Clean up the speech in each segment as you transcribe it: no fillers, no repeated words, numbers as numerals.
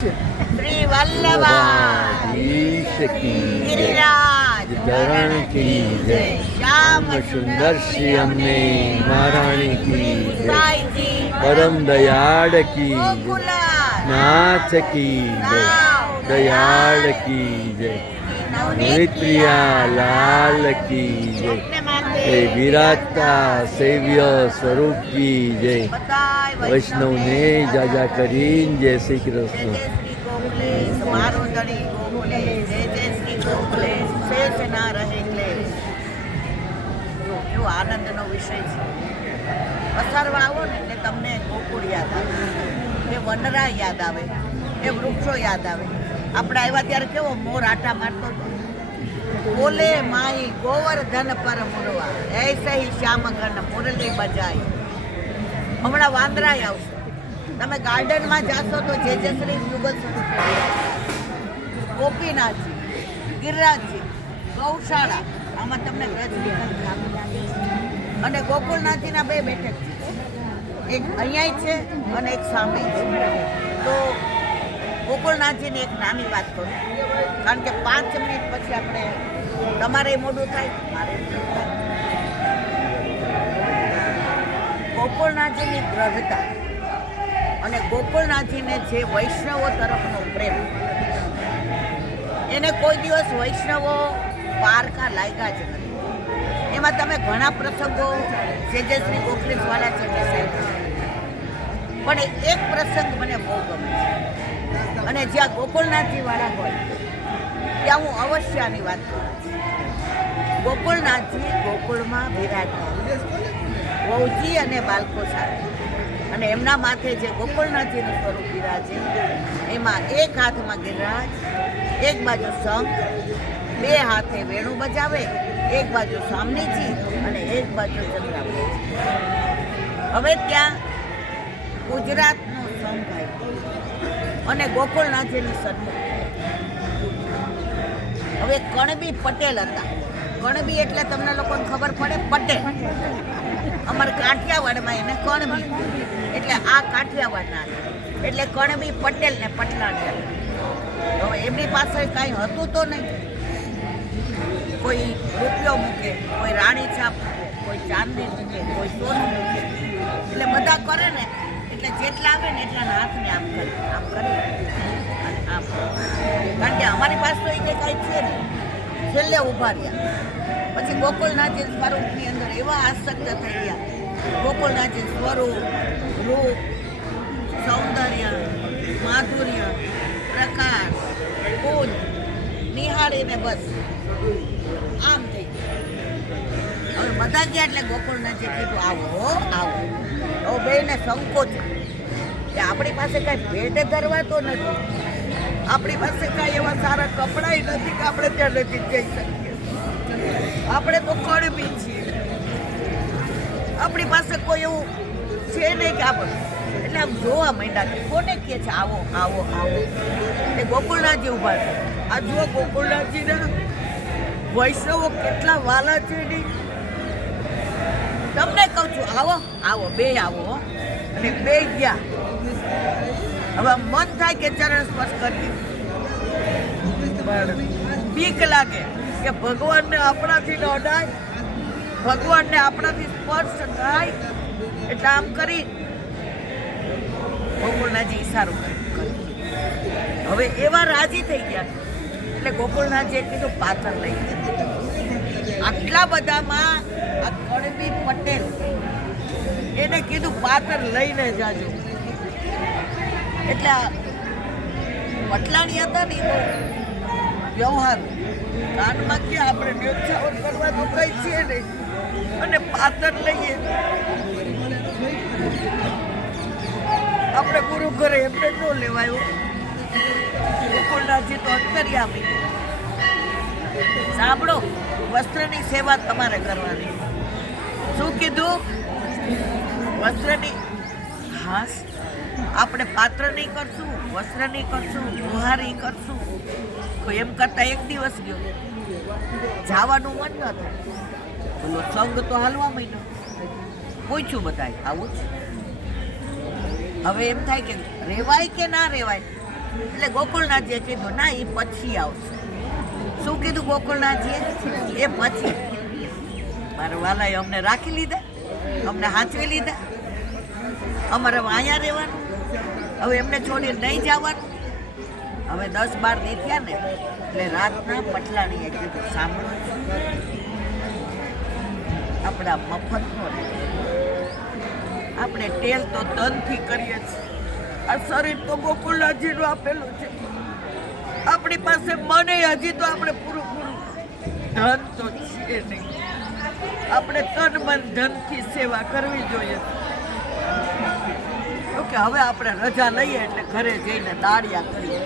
श्री वल्लभाधीश की गिरिराज धरण की जय। श्याम सुंदर श्री अम्मे महारानी की जय। परम दयाड़ की नाथ की जय। दयाड़ की जय। नवनीप्रिया लाल की जय। विराजता सेव्य स्वरूप की जय। वैष्णव ने जाजा करीन जय श्री कृष्ण। આનંદનો વિષય છે. પસારવા આવો ને એટલે તમને ગોકુળ યાદ આવે, એ વનરા યાદ આવે, એ વૃક્ષો યાદ આવે. આપણે આવ્યા ત્યારે કેવો મોર આટા મારતો હતો, બોલે માઈ ગોવર્ધન પર મુરવા એસે હી શ્યામ ઘન મુરલી બજાય. હમણાં વાંદરાય આવશે. તમે ગાર્ડનમાં જાશો તો જેજશ્રી યુગલ સ્વરૂપે, ગોપીનાથજી, ગિરિરાજજી, ગૌશાળા, આમાં તમને અને ગોકુળનાથજીના બે બેઠક છે, એક અહીંયા છે અને એક સામે છે. તો ગોકુળનાથજીની એક નાની વાત કરું, કારણ કે 5 મિનિટ પછી આપણે તમારે મોડું થાય, મારે મોડું થાય. ગોકુળનાથજીની દ્રઢતા અને ગોકુળનાથજીને જે વૈષ્ણવો તરફનો પ્રેમ, એને કોઈ દિવસ વૈષ્ણવો પારકા લાગ્યા જ નથી. એમાં તમે ઘણા પ્રસંગો જેજશ્રી ગોખલેવાલા છે, પણ એક પ્રસંગ મને બહુ ગમે છે, અને જ્યાં ગોકુળનાથજી વાળા હોય ત્યાં હું અવશ્ય આની વાત કરું. ગોકુળનાથજી ગોકુળમાં બિરાજતા, વહુજી અને બાળકો સાથે, અને એમના માથે જે ગોકુળનાથજીનું સ્વરૂપ બિરાજે, એમાં એક હાથમાં ગિરિરાજ, એક બાજુ શંખ, બે હાથે વેણુ બજાવે, એક બાજુ સામનીજી અને એક બાજુ ચંદ્રાવલી. હવે ત્યાં ગુજરાતનો સંઘ આવ્યો અને ગોકુળનાથજીની સન્મુખ. હવે કણબી પટેલ હતા. કણબી એટલે તમને લોકોને ખબર પડે, પટેલ. અમારે કાઠિયાવાડમાં એને કણબી, એટલે આ કાઠિયાવાડના એટલે કણબી પટેલ ને પટલાણી. હવે એમની પાસે કાંઈ હતું તો નહીં. કોઈ રૂપિયો મૂકે, કોઈ રાણી છાપ મૂકે, કોઈ ચાંદી મૂકે, કોઈ સોનું મૂકે, એટલે બધા કરે ને, એટલે જેટલા આવે ને એટલાના હાથને આમ કરે, આમ કરે અને આમ. કારણ કે અમારી પાસે તો એ કંઈ કાંઈ છે નહીં. છેલ્લે ઊભા રહ્યા. પછી ગોકુળનાથજી સ્વરૂપની અંદર એવા આસક્ત થઈ ગયા. ગોકુળનાથજી સ્વરૂપ, રૂપ, સૌંદર્ય, માધુર્ય, પ્રકાશ, પૂજ નિહાળીને બસ આમ થઈ ગયું. હવે બધા ગયા એટલે ગોકુળનાથજી કીધું આવો આવો. હવે બેને સંકોચ કે આપણી પાસે કાંઈ ભેટ ધરવા તો નથી, આપણી પાસે કાંઈ એવા સારા કપડાં નથી કે આપણે ત્યાં નથી જઈ શકીએ. આપણે તો કણબી છીએ, આપણી પાસે કોઈ એવું છે નહીં કે આપણે. એટલે આમ જોવા માંડ્યા, કોને કહે છે આવો આવો આવો. એ ગોકુળનાથજી ઊભા છે. આ જુઓ ગોકુળનાથજીના વૈષ્ણવો કેટલા વાલા છે નહીં. તમને કહું છું આવો આવો, બે આવો. અને બે ગયા. હવે મન થાય કે ચરણ સ્પર્શ કરી, પણ બીક લાગે કે ભગવાનને આપણાથી ન અડાય, ભગવાનને આપણાથી સ્પર્શ થાય. એટલે આમ કરી ગોકુળનાથજી ઈશારો કરી. હવે એવા રાજી થઈ ગયા એટલે ગોકુળનાથજીએ કીધું પાથર લઈ ગયા. આટલા બધામાં આ કણબી પટેલ એને કીધું પાથર લઈને જાજો. એટલે પટલાણી હતા ને એ બહુ વ્યવહાર, કાનમાં કે આપણે ન્યોછાવર કરવા તો કઈ છે નહીં, અને પાથર લઈએ. આપણે ગુરુ ઘરે એમને ન લેવાયો. ગોકુળનાથજી તો અંતર્યામી. સાંભળો, વસ્ત્રની સેવા તમારે કરવાની. શું કીધું? વસ્ત્રની. હાસ, આપણે પાત્ર નહીં કરશું, વસ્ત્ર નહીં કરશું, ગુહારી કરશું. કોઈ એમ કરતા એક દિવસ ગયો, જવાનું મન ન થયું. બોલો સંઘ તો હાલવા માંડ્યો. પૂછ્યું બધાય આવું જ. હવે એમ થાય કે રેવાય કે ના રેવાય. એટલે ગોકુળનાથજીએ કીધું ના, એ પછી આવશે. શું કીધું ગોકુળનાથજીએ? એ પછી. મારા વાલાએ અમને રાખી લીધા, અમને હાંચવી લીધા. અમારે અહીંયા રહેવાનું, હવે એમને છોડીને નહીં જવાનું. હવે 10-12 દી થયા ને એટલે રાતના પટલાણીએ કીધું સાંભળો, આપણા મફતનો આપણે ટેલ તો ધનથી કરીએ છીએ, આ શરીર તો ગોકુળનાથજીનું આપેલું છે. આપણી પાસે મને હજી તો આપણે પૂરું ધન તો છે નહીં. આપણે તન મન ધનથી સેવા કરવી જોઈએ. કે હવે આપણે રજા લઈએ એટલે ઘરે જઈને દાળિયા કરીએ.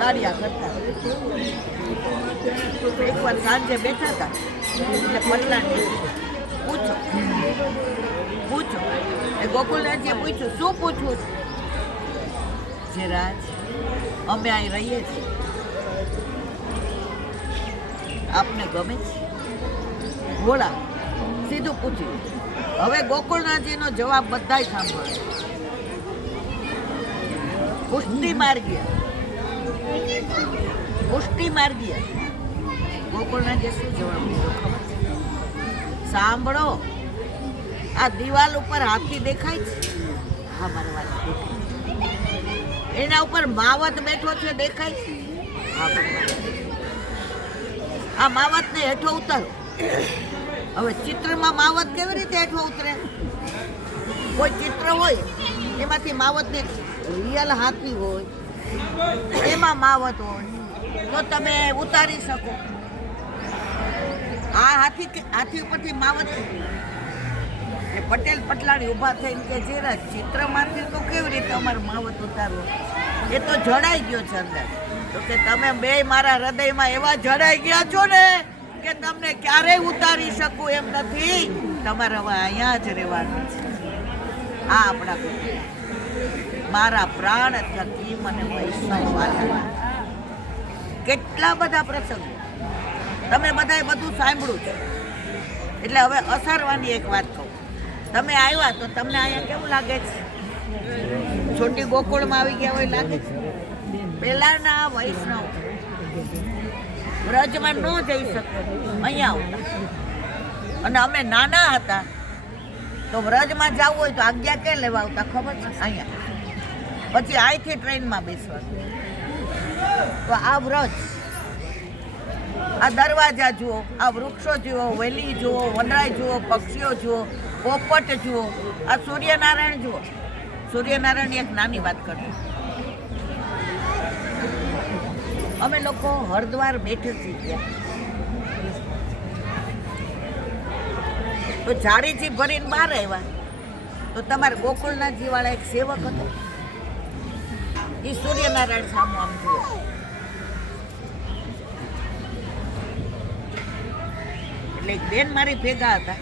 દાળિયા કરતા એકવાર સાંજે બેઠા હતા એટલે પટલાણી પૂછો એ ગોકુળનાથજીએ પૂછ્યું, શું પૂછવું છે? રાજ, અમે અહીં રહીએ છીએ, આપને ગમે છે? બોલા, સીધું પૂછ્યું. હવે ગોકુળનાથજીનો જવાબ બધાય સાંભળે. પુષ્ટિ માર્ગીય. ગોકુળનાથજીએ શું જવાબ દીધો ખબર છે? સાંભળો, આ દિવાલ ઉપર હાથી દેખાય છે? હા, મારી વાત દેખાય. એના ઉપર માવત બેઠો છે, દેખાય છે? હા, મારી વાત. આ માવતને હેઠો ઉતારો. હવે ચિત્રમાં માવત કેવી રીતે હેઠો ઉતરે? કોઈ ચિત્ર હોય એમાંથી માવતને રિયલ હાથી હોય એમાં માવત હોય તો તમે ઉતારી શકો. આ હાથી ઉપરથી માવત. એ પટેલ પટલાણી ઊભા થઈને કે જે ચિત્રમાંથી તો કેવી રીતે અમારે માવત ઉતારવો? એ તો જડાઈ ગયો છે અંદર. તો કે તમે બે મારા હૃદયમાં એવા જડાઈ ગયા છો ને કે તમને ક્યારેય ઉતારી શકું એમ નથી. તમારે હવે અહીંયા જ રહેવાનું છે. આ આપણા મારા પ્રાણ થકી મને વૈષ્ણવ વાલા. કેટલા બધા પ્રસંગો તમે બધાએ બધું સાંભળ્યું છે. એટલે હવે અસરવાની એક વાત કહું. તમે આવ્યા તો તમને અહીંયા કેવું લાગે છે? છોટી ગોકુળમાં આવી ગયા હોય લાગે છે? પહેલાના વૈષ્ણવ વ્રજમાં ન જઈ શકે, અહીંયા આવતા. અને અમે નાના હતા તો વ્રજમાં જવું હોય તો આજ્ઞા કે લેવા આવતા ખબર છે? અહીંયા. પછી અહીંથી ટ્રેનમાં બેસવાનું. તો આ વ્રજ, આ દરવાજા જુઓ, આ વૃક્ષો જુઓ, વેલી જુઓ, વનરાય જુઓ, પક્ષીઓ જુઓ, પોપટ જુઓ, આ સૂર્યનારાયણ જુઓ. સૂર્યનારાયણની એક નાની વાત કરું. અમે લોકો હરિદ્વાર બેઠે થઈ ગયા તો જાળીથી ભરીને બહાર આવ્યા તો તમારે ગોકુળનાથજી વાળા એક સેવક હતો. એ સૂર્યનારાયણ સામુ આમ જુએ. એટલે એક બેન મારી ભેગા હતા.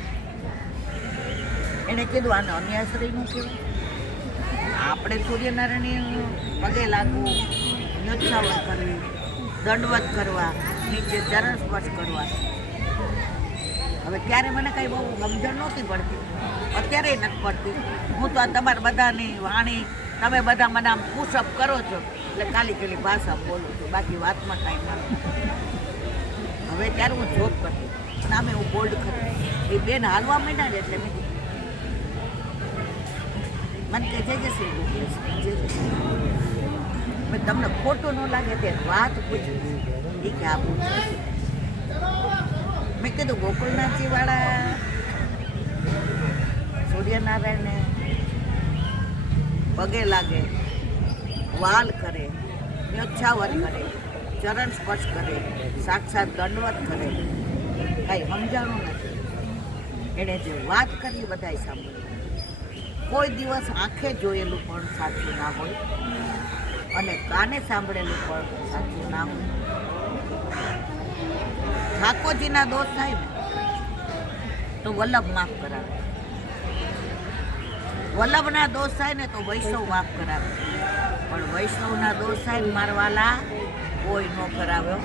એને કીધું આને અન્યાશ્રયનું કહેવાય. આપણે સૂર્યનારાયણ પગે લાગવું, ન્યોછાવર કરવી, દંડવત કરવા, નીચે ચરણ સ્પર્શ કરવા. હવે ત્યારે મને કાંઈ બહુ સમજણ નહોતી પડતી, અત્યારે નથી પડતી. હું તો આ તમારા બધાની વાણી, તમે બધા મને આમ પુશઅપ કરો છો એટલે કાલી કાલી ભાષા બોલું છું, બાકી વાતમાં કાંઈ નથી. હવે ત્યારે હું જોબ કરતી નામે હું બોલ્ડ કરતી. એ બેન હાલવા માંડ્યા ને એટલે મને કહે જય શ્રી કૃષ્ણ. તમને ખોટું ન લાગે તે વાત પૂછી. એ કે આ પૂછે. મેં કીધું ગોકુળનાથજી વાળા સૂર્યનારાયણને પગે લાગે, વાલ કરે, ન્યોછાવર કરે, ચરણ સ્પર્શ કરે, સાક્ષાત દંડવત કરે, કાંઈ સમજાણું નથી. એણે જે વાત કરી બધાય સાંભળ્યું. કોઈ દિવસ આંખે જોયેલું પણ સાચું ના હોય અને કાને સાંભળેલું પણ સાચું ના હોય. ઠાકોરજીના દોષ થાય ને તો વલ્લભ માફ કરાવે, વલ્લભના દોષ થાય ને તો વૈષ્ણવ માફ કરાવે, પણ વૈષ્ણવના દોષ થાય ને મારવાલા કોઈ ન કરાવ્યો.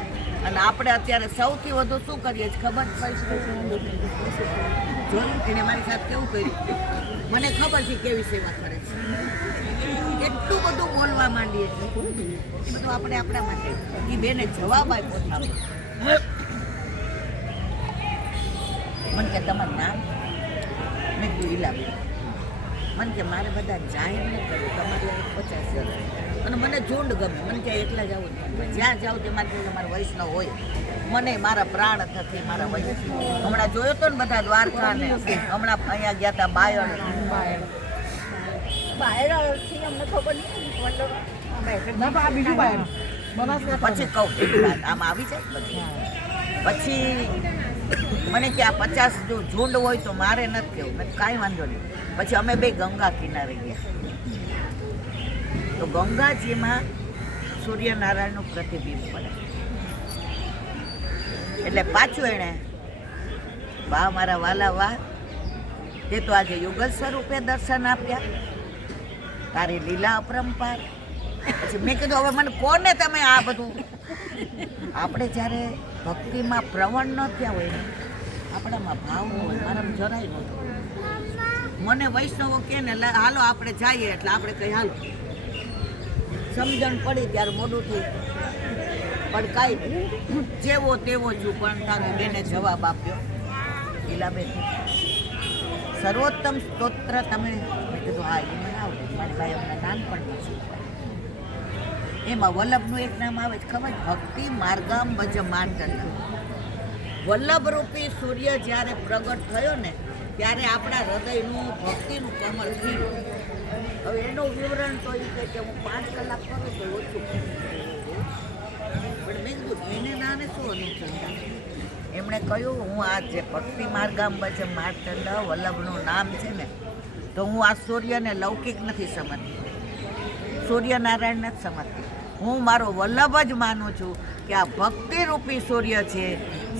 અને આપણે અત્યારે સૌથી વધુ શું કરીએ છીએ ખબર? જોયું એને મારી સાથે કેવું કર્યું? મને ખબર છે કેવી સેવા કરે છે. એટલું બધું બોલવા માંડીએ છીએ એ બધું આપણે આપણા માટે. એ બેને જવાબ આપ્યો સામે. મને કે તમારું નામ? મેં કીધું ઈલાબેન. મને કે મારે બધા જાહેર ન કરવું, તમારે 50,000 અને મને ઝુંડ ગમે. મને કે એકલા જવું જ્યાં જાઉં તે મારે મારા વૈષ્ણવ હોય. મને મારા પ્રાણ થકી મારા વૈષ્ણવ. હમણાં જોયો તો ને બધા દ્વારકા ને હમણાં અહીંયા ગયા હતા બાયડ અમને ખબર નહીં. પછી કહું આમાં આવી જાય પછી મને કે આ 50 જો ઝુંડ હોય તો મારે નથી કેવું. મેં કાંઈ વાંધો નહીં. પછી અમે બે ગંગા કિનારે ગયા તો ગંગાજીમાં સૂર્યનારાયણનું પ્રતિબિંબ પડે એટલે પાછું એણે વાહ મારા વાલા વાહ, તે તો આજે યુગલ સ્વરૂપે દર્શન આપ્યા, તારી લીલા અપરંપાર. પછી મેં કીધું હવે મને કોને તમે આ બધું. આપણે જ્યારે ભક્તિમાં પ્રવણ ન થયા હોય ને આપણામાં ભાવ ન હોય. મારામાં જરાય ન હોય. મને વૈષ્ણવો કે ને હાલો આપણે જઈએ એટલે આપણે કઈ હાલો. સમજણ પડી ત્યારે મોડું થઈ પણ કાંઈ નહીં, જેવો તેવો છું. પણ તારો બેને જવાબ આપ્યો લીલાબેન સર્વોત્તમ સ્તોત્ર તમે. મેં કીધું હા એ મને આવડે. મારી ભાઈ અમને નાનપણનું છે. એમાં વલ્લભનું એક નામ આવે છે ખબર? ભક્તિ માર્ગામ ભજ માંડલ. વલ્લભ રૂપી સૂર્ય જ્યારે પ્રગટ થયો ને ત્યારે આપણા હૃદયનું ભક્તિનું કમળ ખીલ્યું. હવે એનું વિવરણ તો એ કહે કે હું 5 કલાક કરું તો ઓછું. પણ મેં કીધું એને નાને શું અનુસંધાન? એમણે કહ્યું હું આ જે ભક્તિ માર્ગામ ભજ માંડલ વલ્લભનું નામ છે ને તો હું આ સૂર્યને લૌકિક નથી સમજતી, સૂર્યનારાયણ નથી સમજતી. હું મારો વલ્લભ જ માનું છું કે આ ભક્તિરૂપી સૂર્ય છે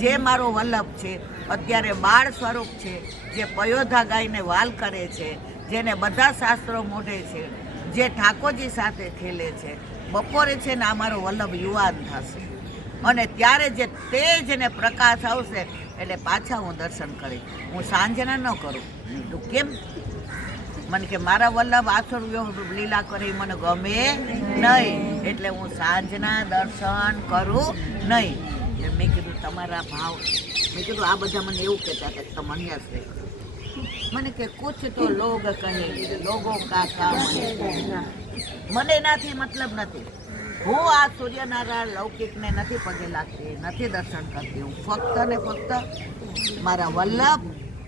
જે મારો વલ્લભ છે. અત્યારે બાળ સ્વરૂપ છે, જે પયોધા ગાયને વાલ કરે છે, જેને બધા શાસ્ત્રો મોઢે છે, જે ઠાકોરજી સાથે ખેલે છે. બપોરે છે ને આ મારો વલ્લભ યુવાન થશે અને ત્યારે જે તેજ ને પ્રકાશ આવશે એટલે પાછા હું દર્શન કરીશ. હું સાંજના ન કરું. તું કેમ? મને કે મારા વલ્લભ આસુર લીલા કરે મને ગમે નહીં એટલે હું સાંજના દર્શન કરું નહીં. મેં કીધું તમારા ભાવ. મેં કીધું આ બધા મને એવું કહેતા હતા કે તમે અન્યાસ નહીં. મને કે કુછ તો લોગ કહે લોગો કા કામ. મને એનાથી મતલબ નથી. હું આ સૂર્યનારાયણ લૌકિકને નથી પગે લાગતી, નથી દર્શન કરતી. હું ફક્ત ને ફક્ત મારા વલ્લભ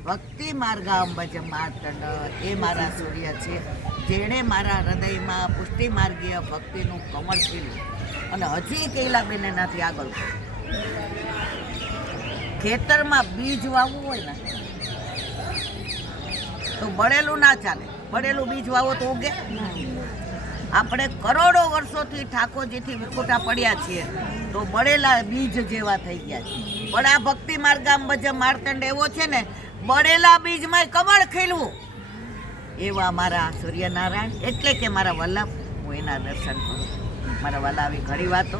ભક્તિ માર્ગામ ભજ માંડલ એ મારા સૂર્ય છે જેણે મારા હૃદયમાં પુષ્ટિ માર્ગીય ભક્તિનું કમળ ખીલ્યું. અને હજી કૈલાબેને નથી આગળ. ખેતરમાં બીજ વાવવું હોય ને તો બળેલું ના ચાલે. બળેલું બીજ વાવો તો ઉગે. આપણે કરોડો વર્ષોથી ઠાકોરજીથી વિખૂટા પડ્યા છીએ તો બળેલા બીજ જેવા થઈ ગયા છે. પણ આ ભક્તિ માર્ગામ ભજ માંડલ એવો છે ને બળેલા બીજમાં કમળ ખીલવું એવા મારા સૂર્યનારાયણ એટલે કે મારા વલ્લભ. હું એના દર્શન કરું. મારા વલ્લભ આવી ઘણી વાતો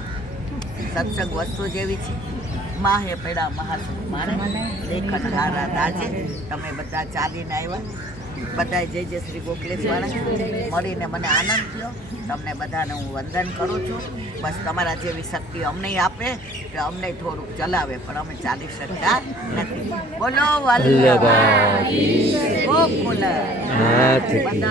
સત્સંગ વસ્તુ જેવી છે. માહે પેડા મહાસુખ માણે લેખન હારા દાજે. તમે બધા ચાલીને આવ્યા, બધા જય જય શ્રી ગોખલેશ્વર મળીને મને આનંદ થયો. તમને બધાને હું વંદન કરું છું. બસ તમારા જેવી શક્તિ અમને આપે કે અમને થોડુંક ચલાવે પણ અમે ચાલી શકતા નથી. બોલો વલ્લભ ગોકુલ બધા.